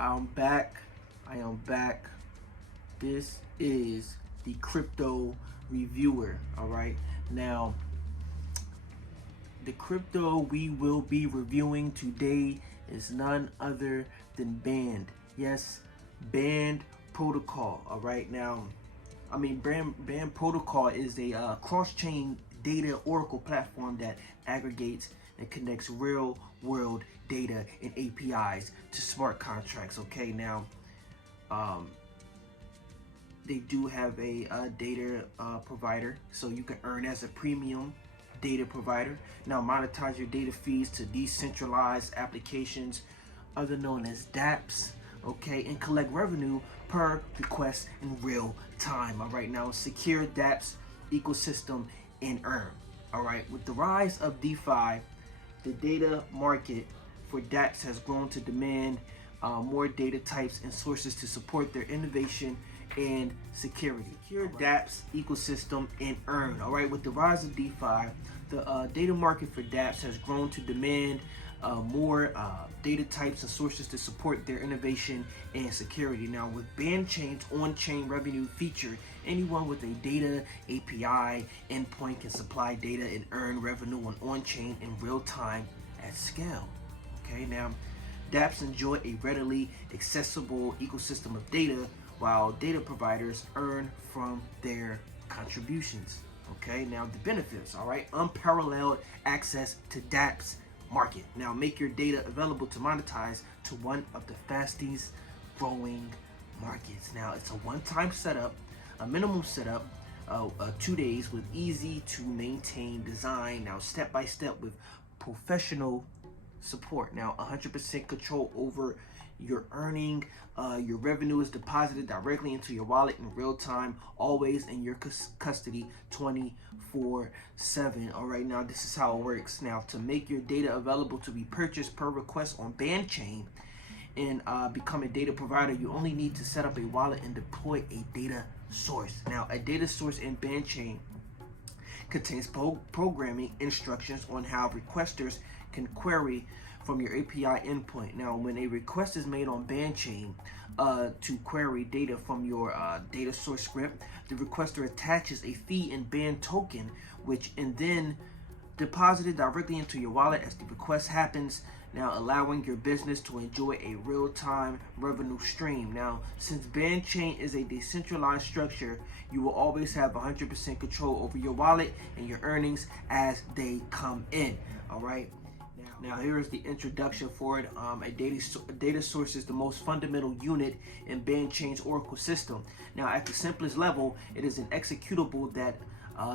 I'm back. I am back. This is the crypto reviewer. All right. Now, the crypto we will be reviewing today is none other than Band. Yes, Band Protocol. All right. Now, Band Protocol is a cross-chain data oracle platform that aggregates and connects real-world data and APIs to smart contracts. Okay, now um, they do have a data provider, so you can earn as a premium data provider. Now monetize your data feeds to decentralized applications, other known as dApps, okay, and collect revenue per request in real time. All right, now secure dApps ecosystem and earn. All right, with the rise of DeFi, the data market for dApps has grown to demand more data types and sources to support their innovation and security. Secure dApps ecosystem and earn. All right, with the rise of DeFi, the data market for dApps has grown to demand more data types and sources to support their innovation and security. Now, with BandChain's on-chain revenue feature, anyone with a data API endpoint can supply data and earn revenue on-chain in real time at scale. Okay, now dApps enjoy a readily accessible ecosystem of data, while data providers earn from their contributions. Okay, now the benefits, all right, unparalleled access to dApps market. Now make your data available to monetize to one of the fastest growing markets. Now it's a one-time setup, a minimum setup, 2 days with easy to maintain design. Now step by step with professional support. Now 100% control over your earning. Your revenue is deposited directly into your wallet in real time, always in your custody 24/7. All right, now this is how it works. Now to make your data available to be purchased per request on BandChain and become a data provider, you only need to set up a wallet and deploy a data source. Now a data source in BandChain contains programming instructions on how requesters can query from your API endpoint. Now, when a request is made on BandChain to query data from your data source script, the requester attaches a fee in Band token, which and then deposited directly into your wallet as the request happens, now allowing your business to enjoy a real-time revenue stream. Now, since BandChain is a decentralized structure, you will always have 100% control over your wallet and your earnings as they come in. All right. Now here is the introduction for it. A data source is the most fundamental unit in BandChain's Oracle system. Now at the simplest level, it is an executable that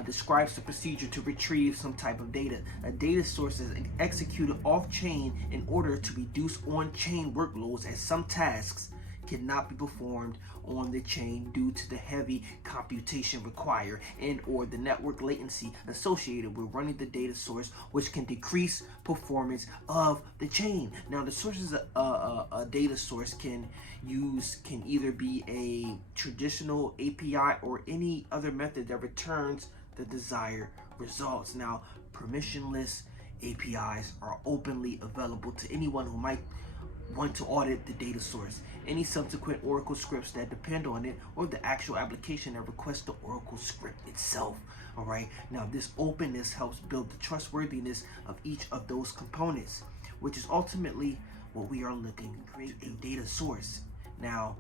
describes the procedure to retrieve some type of data. A data source is executed off-chain in order to reduce on-chain workloads, as some tasks cannot be performed on the chain due to the heavy computation required and or the network latency associated with running the data source, which can decrease performance of the chain. Now the sources a data source can either be a traditional API or any other method that returns the desired results. Now permissionless APIs are openly available to anyone who might want to audit the data source, any subsequent Oracle scripts that depend on it, or the actual application that requests the Oracle script itself. All right, now this openness helps build the trustworthiness of each of those components, which is ultimately what we are looking to create: a data source. Now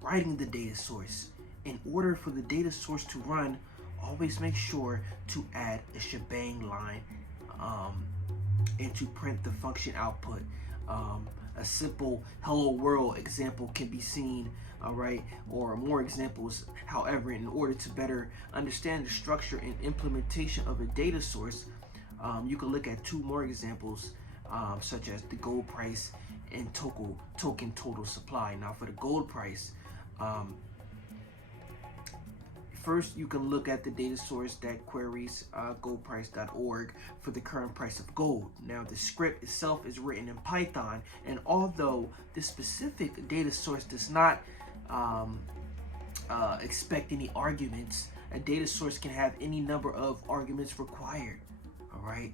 writing the data source, in order for the data source to run, always make sure to add a shebang line and to print the function output. A simple hello world example can be seen, all right, or more examples. However, in order to better understand the structure and implementation of a data source, you can look at two more examples, such as the gold price and token total supply. Now for the gold price, first, you can look at the data source that queries goldprice.org for the current price of gold. Now, the script itself is written in Python, and although this specific data source does not expect any arguments, a data source can have any number of arguments required. All right.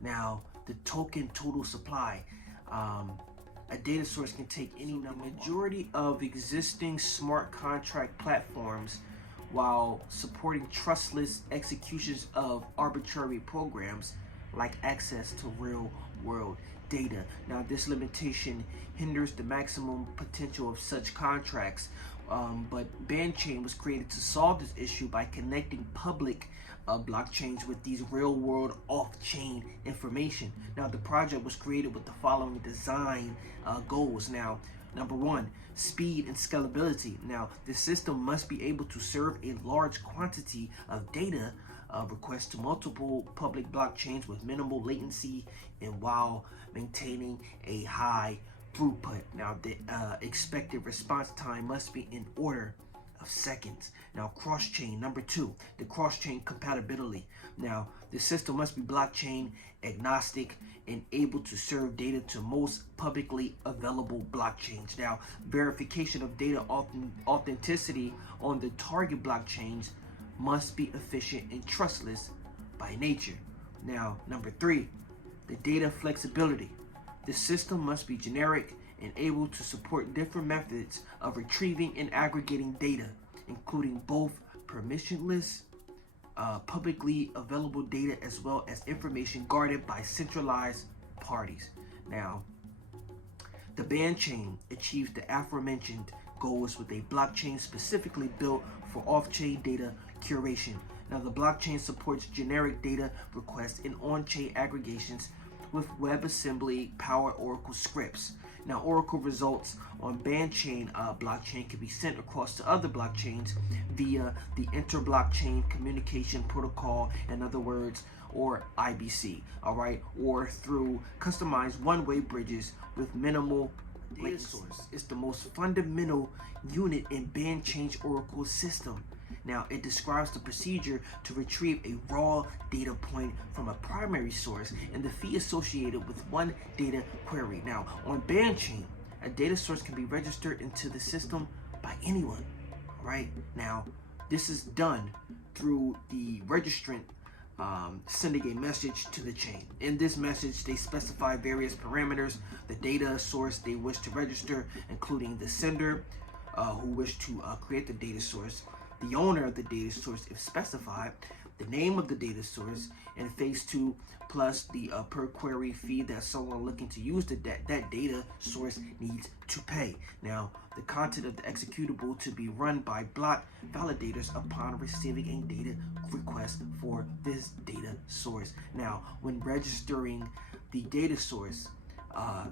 Now, the token total supply. A data source can take any number. The majority of existing smart contract platforms, while supporting trustless executions of arbitrary programs, like access to real-world data. Now, this limitation hinders the maximum potential of such contracts, but BandChain was created to solve this issue by connecting public blockchains with these real-world off-chain information. Now, the project was created with the following design goals. Now, number one, speed and scalability. Now, the system must be able to serve a large quantity of data requests to multiple public blockchains with minimal latency and while maintaining a high throughput. Now, the expected response time must be in order of seconds. Now, cross-chain, number two, the cross-chain compatibility. Now, the system must be blockchain agnostic and able to serve data to most publicly available blockchains. Now, verification of data authenticity on the target blockchains must be efficient and trustless by nature. Now, number three, the data flexibility. The system must be generic and able to support different methods of retrieving and aggregating data, including both permissionless, publicly available data as well as information guarded by centralized parties. Now, the BandChain achieves the aforementioned goals with a blockchain specifically built for off-chain data curation. Now, the blockchain supports generic data requests and on-chain aggregations with WebAssembly powered Oracle scripts. Now, Oracle results on BandChain blockchain can be sent across to other blockchains via the Inter-Blockchain Communication Protocol, in other words, or IBC, all right, or through customized one-way bridges with minimal data source. It's the most fundamental unit in BandChain's Oracle system. Now, it describes the procedure to retrieve a raw data point from a primary source and the fee associated with one data query. Now, on BandChain, a data source can be registered into the system by anyone, right? Now, this is done through the registrant sending a message to the chain. In this message, they specify various parameters, the data source they wish to register, including the sender who wish to create the data source, the owner of the data source if specified, the name of the data source, and phase two plus the per query fee that someone looking to use that data source needs to pay. Now, the content of the executable to be run by block validators upon receiving a data request for this data source. Now, when registering the data source,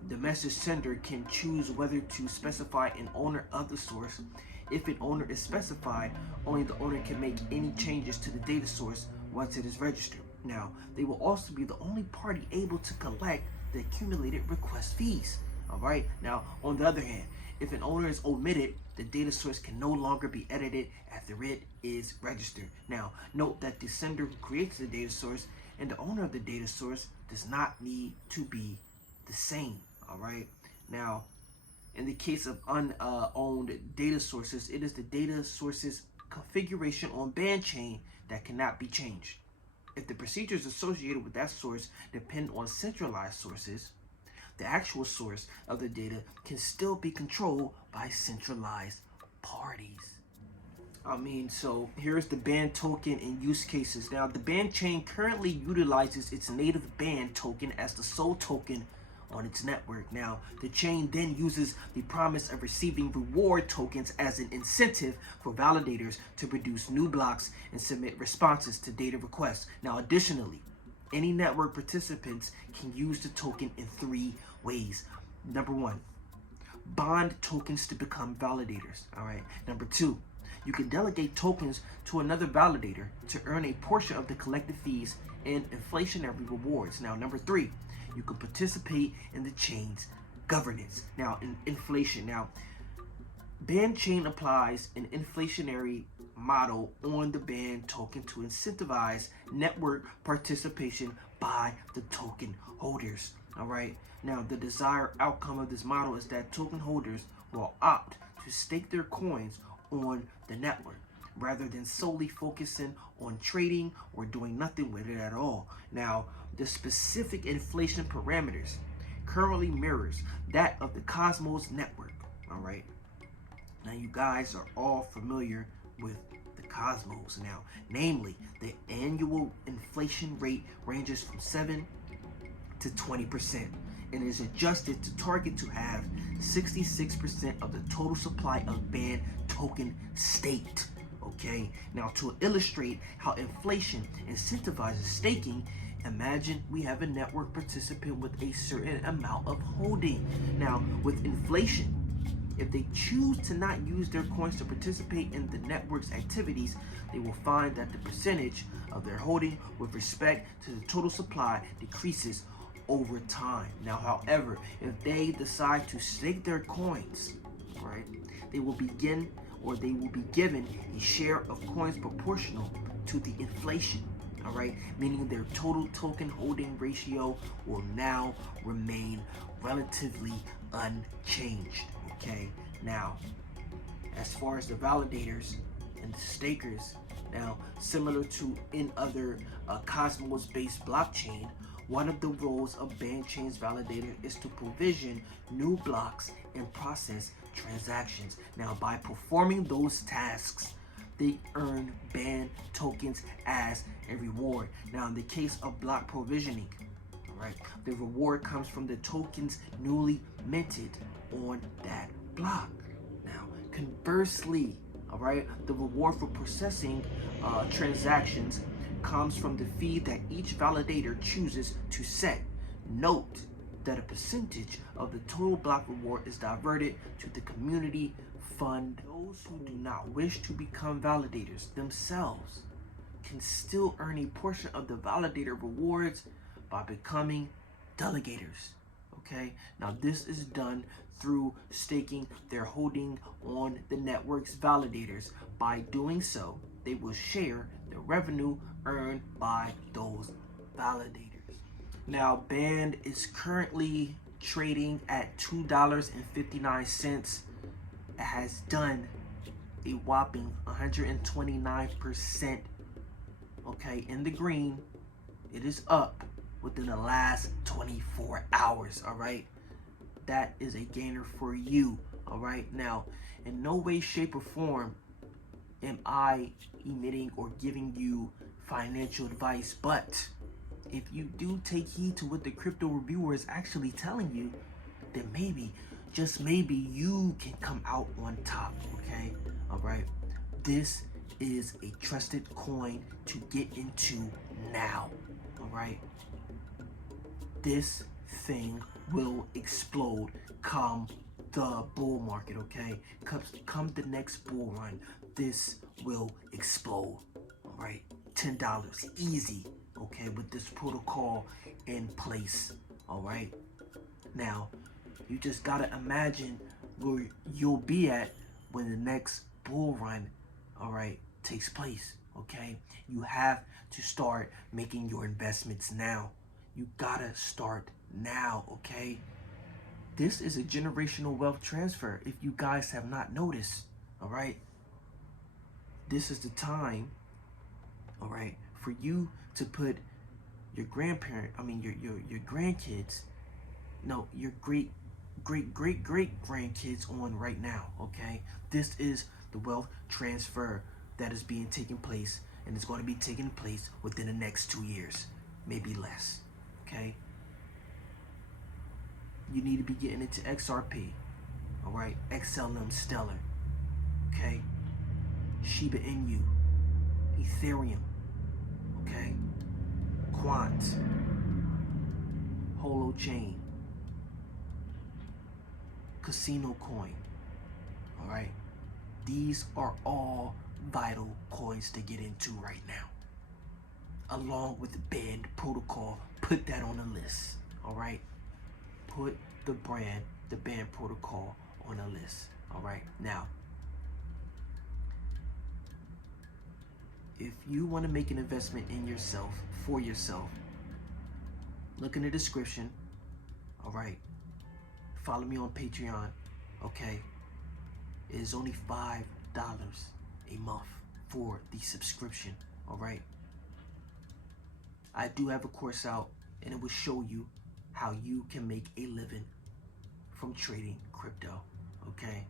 the message sender can choose whether to specify an owner of the source. If an owner is specified, only the owner can make any changes to the data source once it is registered. Now, they will also be the only party able to collect the accumulated request fees. All right. Now, on the other hand, if an owner is omitted, the data source can no longer be edited after it is registered. Now, note that the sender who creates the data source and the owner of the data source does not need to be the same. All right. Now, in the case of unowned data sources, it is the data source's configuration on BandChain that cannot be changed. If the procedures associated with that source depend on centralized sources, the actual source of the data can still be controlled by centralized parties. So here's the Band token and use cases. Now, the BandChain currently utilizes its native Band token as the sole token on its network. Now, the chain then uses the promise of receiving reward tokens as an incentive for validators to produce new blocks and submit responses to data requests. Now, additionally, any network participants can use the token in three ways. Number one, bond tokens to become validators. All right. Number two, you can delegate tokens to another validator to earn a portion of the collected fees and inflationary rewards. Now, number three, you can participate in the chain's governance. Now, in inflation. Now, BandChain applies an inflationary model on the Band token to incentivize network participation by the token holders. All right. Now, the desired outcome of this model is that token holders will opt to stake their coins on the network rather than solely focusing on trading or doing nothing with it at all. Now, the specific inflation parameters currently mirrors that of the Cosmos network. All right. Now, you guys are all familiar with the Cosmos now. Namely, the annual inflation rate ranges from 7 to 20% and is adjusted to target to have 66% of the total supply of BAND token staked. Okay, now to illustrate how inflation incentivizes staking, imagine we have a network participant with a certain amount of holding. Now, with inflation, if they choose to not use their coins to participate in the network's activities, they will find that the percentage of their holding with respect to the total supply decreases over time. Now, however, if they decide to stake their coins, right, they will be given a share of coins proportional to the inflation. All right, meaning their total token holding ratio will now remain relatively unchanged. Okay, now as far as the validators and the stakers, now similar to in other Cosmos-based blockchain, one of the roles of BandChain's validator is to provision new blocks and process transactions. Now, by performing those tasks, they earn BAND tokens as a reward. Now, in the case of block provisioning, right, the reward comes from the tokens newly minted on that block. Now, conversely, all right, the reward for processing transactions comes from the fee that each validator chooses to set. Note that a percentage of the total block reward is diverted to the community fund. Those who do not wish to become validators themselves can still earn a portion of the validator rewards by becoming delegators. Okay, now this is done through staking their holding on the network's validators. By doing so, they will share the revenue earned by those validators. Now, BAND is currently trading at $2.59. It has done a whopping 129%. Okay, in the green. It is up within the last 24 hours. All right, that is a gainer for you. All right, now in no way, shape, or form am I emitting or giving you financial advice, but if you do take heed to what the crypto reviewer is actually telling you, then maybe, just maybe, you can come out on top. Okay, all right, this is a trusted coin to get into now. All right, this thing will explode come the bull market. Okay, come the next bull run, this will explode. All right, $10 easy. Okay, with this protocol in place. All right, now you just gotta imagine where you'll be at when the next bull run, all right, takes place. Okay, you have to start making your investments now. You gotta start now. Okay, this is a generational wealth transfer. If you guys have not noticed, all right, this is the time, all right, for you to put your your grandkids, no, your great grandkids on right now. Okay, this is the wealth transfer that is being taken place, and it's going to be taking place within the next 2 years, maybe less. Okay, you need to be getting into XRP. All right, XLM Stellar. Okay, Shiba Inu, Ethereum. Okay, Quant, Holochain, Casino Coin. All right, these are all vital coins to get into right now, along with the BAND protocol. Put that on the list. All right, put the BAND protocol on the list. All right, now if you want to make an investment in yourself, for yourself, look in the description. All right, follow me on Patreon. Okay, it is only $5 a month for the subscription. All right, I do have a course out, and it will show you how you can make a living from trading crypto. Okay,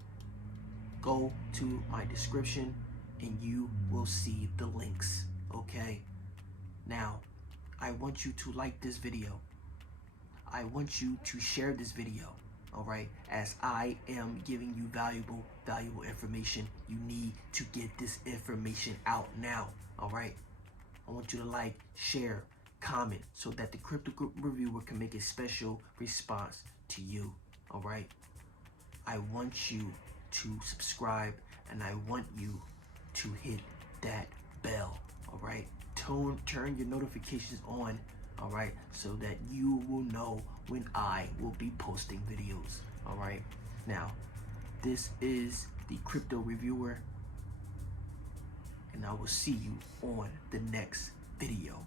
go to my description and you will see the links. Okay, now I want you to like this video. I want you to share this video, all right, as I am giving you valuable information. You need to get this information out now, all right? I want you to like, share, comment, so that the Crypto Reviewer can make a special response to you, all right? I want you to subscribe, and I want you to hit that bell, all right? Turn your notifications on, all right, so that you will know when I will be posting videos, all right? Now, this is the Crypto Reviewer, and I will see you on the next video.